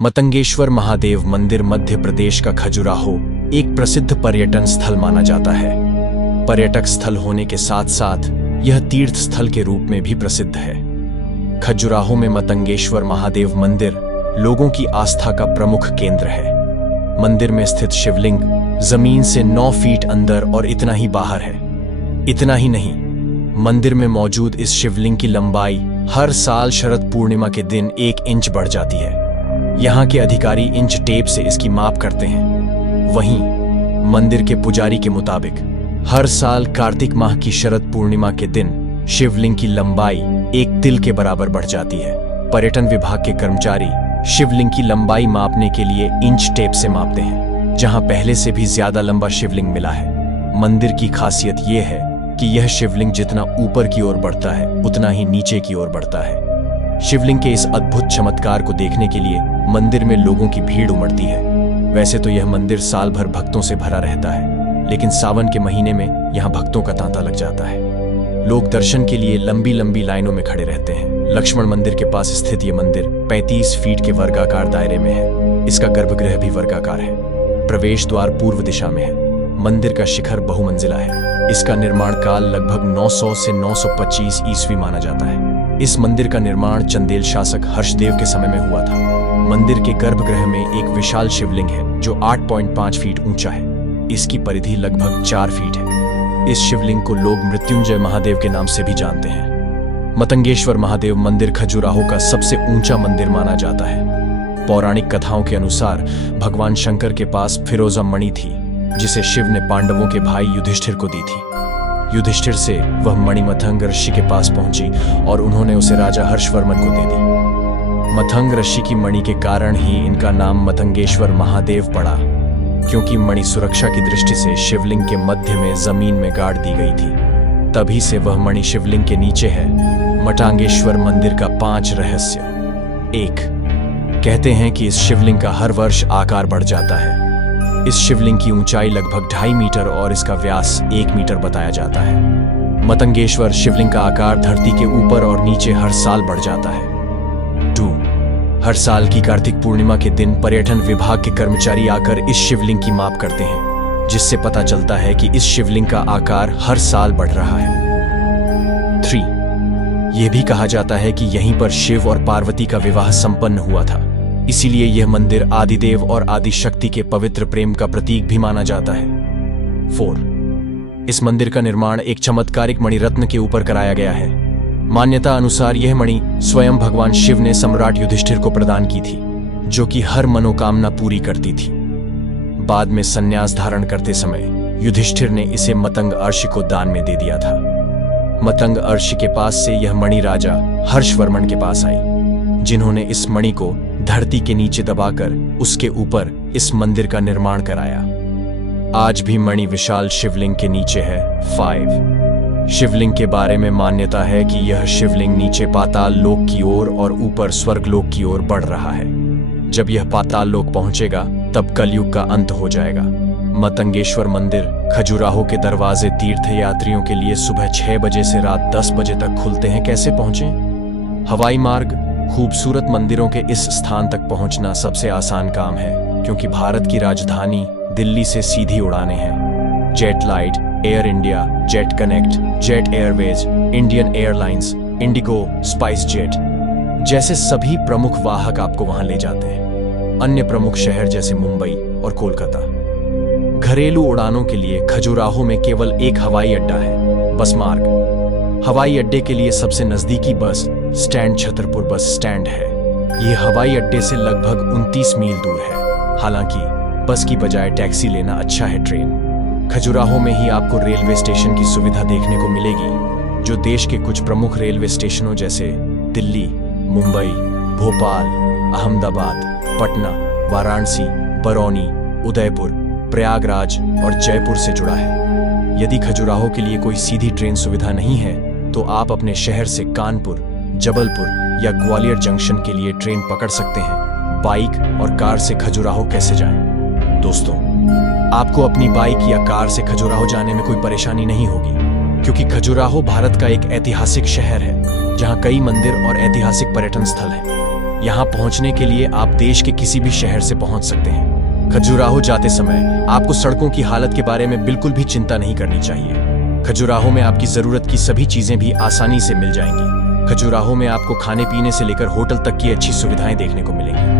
मतंगेश्वर महादेव मंदिर मध्य प्रदेश का खजुराहो एक प्रसिद्ध पर्यटन स्थल माना जाता है। पर्यटक स्थल होने के साथ साथ यह तीर्थ स्थल के रूप में भी प्रसिद्ध है। खजुराहो में मतंगेश्वर महादेव मंदिर लोगों की आस्था का प्रमुख केंद्र है। मंदिर में स्थित शिवलिंग जमीन से 9 फीट अंदर और इतना ही बाहर है। इतना ही नहीं, मंदिर में मौजूद इस शिवलिंग की लंबाई हर साल शरद पूर्णिमा के दिन 1 इंच बढ़ जाती है। यहाँ के अधिकारी इंच टेप से इसकी माप करते हैं। वहीं मंदिर के पुजारी के मुताबिक हर साल कार्तिक माह की शरद पूर्णिमा के दिन शिवलिंग की लंबाई 1 तिल के बराबर बढ़ जाती है। पर्यटन विभाग के कर्मचारी शिवलिंग की लंबाई मापने के लिए इंच टेप से मापते हैं, जहां पहले से भी ज्यादा लंबा शिवलिंग मिला है। मंदिर की खासियत यह है कि यह शिवलिंग जितना ऊपर की ओर बढ़ता है उतना ही नीचे की ओर बढ़ता है। शिवलिंग के इस अद्भुत चमत्कार को देखने के लिए मंदिर में लोगों की भीड़ उमड़ती है। वैसे तो यह मंदिर साल भर भक्तों से भरा रहता है, लेकिन सावन के महीने में यहाँ भक्तों का तांता लग जाता है। लोग दर्शन के लिए लंबी लंबी लाइनों में खड़े रहते हैं। लक्ष्मण मंदिर के पास स्थित ये मंदिर 35 फीट के वर्गाकार दायरे में है। इसका गर्भगृह भी वर्गाकार है। प्रवेश द्वार पूर्व दिशा में है। मंदिर का शिखर बहुमंजिला है। इसका निर्माण काल लगभग 900 से 925 ईस्वी माना जाता है। इस मंदिर का निर्माण चंदेल शासक हर्षदेव के समय में हुआ था। मंदिर के गर्भगृह में एक विशाल शिवलिंग है जो 8.5 फीट ऊंचा है। इसकी परिधि लगभग 4 फीट है। इस शिवलिंग को लोग मृत्युंजय महादेव के नाम से भी जानते हैं। मतंगेश्वर महादेव मंदिर खजुराहो का सबसे ऊंचा मंदिर माना जाता है। पौराणिक कथाओं के अनुसार भगवान शंकर के पास फिरोजा मणि थी, जिसे शिव ने पांडवों के भाई युधिष्ठिर को दी थी। युधिष्ठिर से वह मणि मथंग ऋषि के पास पहुंची और उन्होंने उसे राजा हर्षवर्मन को दे दी। मथंग ऋषि की मणि के कारण ही इनका नाम मतंगेश्वर महादेव पड़ा, क्योंकि मणि सुरक्षा की दृष्टि से शिवलिंग के मध्य में जमीन में गाड़ दी गई थी। तभी से वह मणि शिवलिंग के नीचे है। मटांगेश्वर मंदिर का 5 रहस्य। 1. कहते हैं कि इस शिवलिंग का हर वर्ष आकार बढ़ जाता है। इस शिवलिंग की ऊंचाई लगभग 2.5 मीटर और इसका व्यास 1 मीटर बताया जाता है। मतंगेश्वर शिवलिंग का आकार धरती के ऊपर और नीचे हर साल बढ़ जाता है। 2. हर साल की कार्तिक पूर्णिमा के दिन पर्यटन विभाग के कर्मचारी आकर इस शिवलिंग की माप करते हैं, जिससे पता चलता है कि इस शिवलिंग का आकार हर साल बढ़ रहा है। 3. यह भी कहा जाता है कि यहीं पर शिव और पार्वती का विवाह संपन्न हुआ था, इसीलिए यह मंदिर आदिदेव और आदिशक्ति के पवित्र प्रेम का प्रतीक भी माना जाता है। 4. इस मंदिर का निर्माण एक चमत्कारिक मणिरत्न के ऊपर कराया गया है। मान्यता अनुसार यह मणि स्वयं भगवान शिव ने सम्राट युधिष्ठिर को प्रदान की थी, जो कि हर मनोकामना पूरी करती थी। बाद में संन्यास धारण करते समय युधिष्ठिर ने इसे मतंग अर्षि को दान में दे दिया था। मतंग अर्षि के पास से यह मणि राजा हर्षवर्मन के पास आई, जिन्होंने इस मणि को धरती के नीचे दबाकर उसके ऊपर इस मंदिर का निर्माण कराया। आज भी मणि विशाल शिवलिंग के नीचे है। 5. शिवलिंग के बारे में मान्यता है कि यह शिवलिंग नीचे पाताल लोक की ओर और ऊपर स्वर्ग लोक की ओर बढ़ रहा है। जब यह पाताल लोक पहुंचेगा तब कलयुग का अंत हो जाएगा। मतंगेश्वर मंदिर खजुराहो के दरवाजे तीर्थ यात्रियों के लिए सुबह 6 बजे से रात 10 बजे तक खुलते हैं। कैसे पहुंचे? हवाई मार्ग। खूबसूरत मंदिरों के इस स्थान तक पहुंचना सबसे आसान काम है, क्योंकि भारत की राजधानी दिल्ली से सीधी उड़ानें हैं। Jet light, air India, jet connect, jet Airways, Indian airlines, Indigo, spice jet जैसे सभी प्रमुख वाहक आपको वहां ले जाते हैं। अन्य प्रमुख शहर जैसे मुंबई और कोलकाता। घरेलू उड़ानों के लिए खजुराहो में केवल एक हवाई अड्डा है, बस मार्ग। हवाई अड्डे के लिए सबसे नजदीकी bus stand Chhatarpur bus stand है। यह हवाई अड्डे से लगभग 29 मील दूर है। हालांकि बस की बजाय टैक्सी लेना अच्छा है ट्रेन। खजुराहो में ही आपको रेलवे स्टेशन की सुविधा देखने को मिलेगी, जो देश के कुछ प्रमुख रेलवे स्टेशनों जैसे दिल्ली, मुंबई, भोपाल, अहमदाबाद, पटना, वाराणसी, बरौनी, उदयपुर, प्रयागराज और जयपुर से जुड़ा है। यदि खजुराहो के लिए कोई सीधी ट्रेन सुविधा नहीं है तो आप अपने शहर से कानपुर, जबलपुर या ग्वालियर जंक्शन के लिए ट्रेन पकड़ सकते हैं। बाइक और कार से खजुराहो कैसे जाएं? दोस्तों, आपको अपनी बाइक या कार से खजुराहो जाने में कोई परेशानी नहीं होगी, क्योंकि खजुराहो भारत का एक ऐतिहासिक शहर है, जहां कई मंदिर और ऐतिहासिक पर्यटन स्थल हैं। यहाँ पहुँचने के लिए आप देश के किसी भी शहर से पहुँच सकते हैं। खजुराहो जाते समय आपको सड़कों की हालत के बारे में बिल्कुल भी चिंता नहीं करनी चाहिए। खजुराहो में आपकी जरूरत की सभी चीजें भी आसानी से मिल जाएंगी। खजुराहो में आपको खाने पीने से लेकर होटल तक की अच्छी सुविधाएं देखने को मिलेंगी।